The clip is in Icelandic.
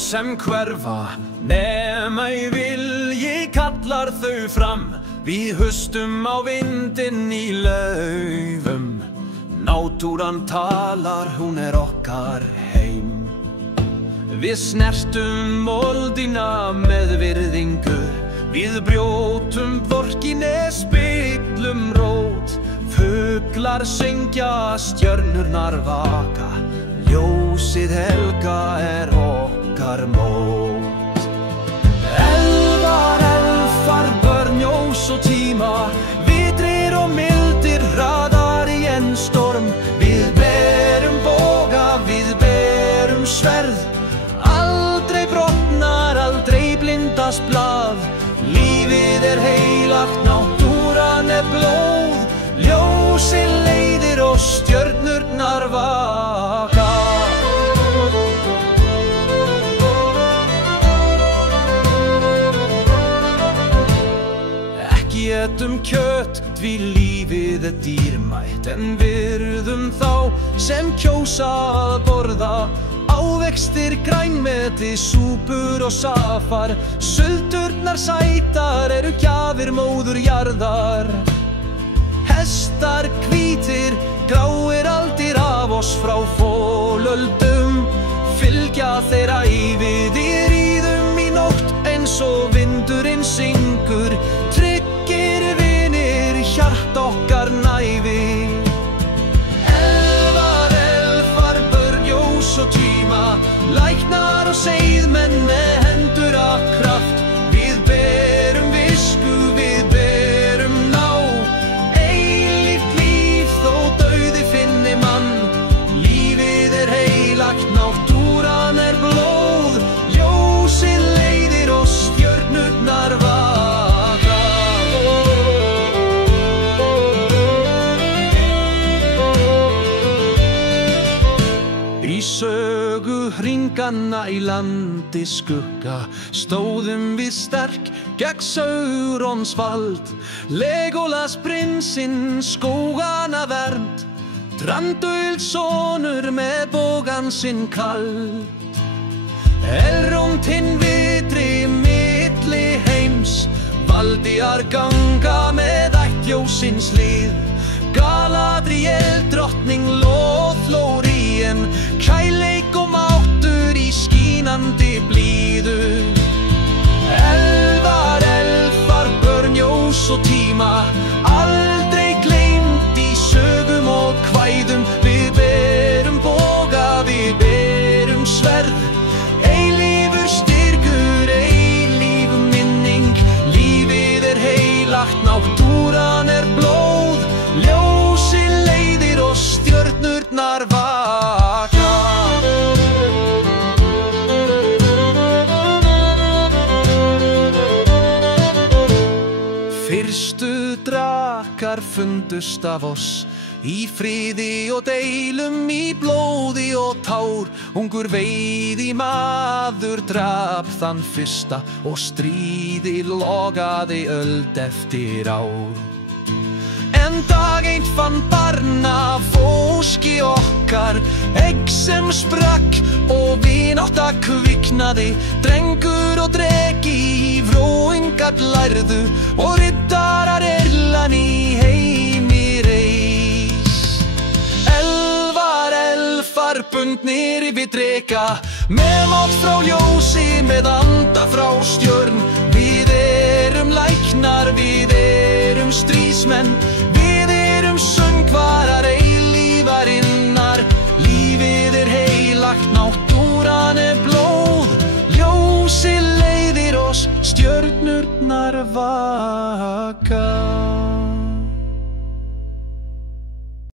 sem hverfa, nema í vilji kallar þau fram. Við hlustum á vindinn í laufum. Náttúran talar, hún okkar heim. Við snertum moldina með virðingu. Við brjótum vorkinni, speglum rót. Fuglar syngja, stjörnurnar vaka. Ljósið helga okkar mót. Elfar, börn, ljós og tíma. Vitrir og mildir, radar í en storm. Við berum boga, við berum sverð. Aldrei brotnar, aldrei blindast blað. Lífið heilagt, náttúran blóð. Ljósið leiðir og stjörnurnar vaka. Ekki etum kjöt, því lífið dýrmætt. En virðum þá sem kjósa að borða. Ávextir, grænmeti, súpur og safar. Sulturnar sætar eru gjafir móður jarðar. Hestar hvítir, gráir aldir af oss frá folöldum. Fylgja þeir ævið í ríðum í nótt eins og vindurinn syngur. Tryggir vinir, hjart okkar nævi. Elfar, börn, ljós og tíma. Læknar og seiðmenn með hendur af kraft. Við berum visku, við berum ná. Eilíft líf þó dauði finni mann. Lífið heilagt, náttúran blóð. Ljósið leiðir og stjörnurnar vaka. Í sögu hringanna í landi skugga stóðum við sterk gegn Saurons vald. Legolas prinsinn skógana vernd. Thranduil sonur með bogann sinn kald. Elrond hinn vitri milli heims. Valdíar ganga með ættjóðsins lið. Galadriel drottning Lothlórien. Kærleik og máttur í skínandi blíðu. Elfar, börn, ljós og tíma. Aldrei gleymt í sögum og kvæðum. Við berum boga, við berum sverð. Eilífur styrkur, eilíf minning. Lífið heilagt, náttúran blóð. Ljósið leiðir og stjörnurnar vaka. Fyrstu drakar fundust af oss. Í friði og deilum, í blóði og tár. Ungur veiði maður drap þann fyrsta. Og stríði logaði öld eftir ár. En dag einn fann barna fóski okkar. Egg sem sprakk og vinátta kviknaði. Drengur og dreki í vróingar lærðu. Og riddarar erlan í heimi reis. Elfar, bundnir við dreka. Með mátt frá ljósi, með anda frá stjörn. Við erum læknar, við erum stríðsmenn.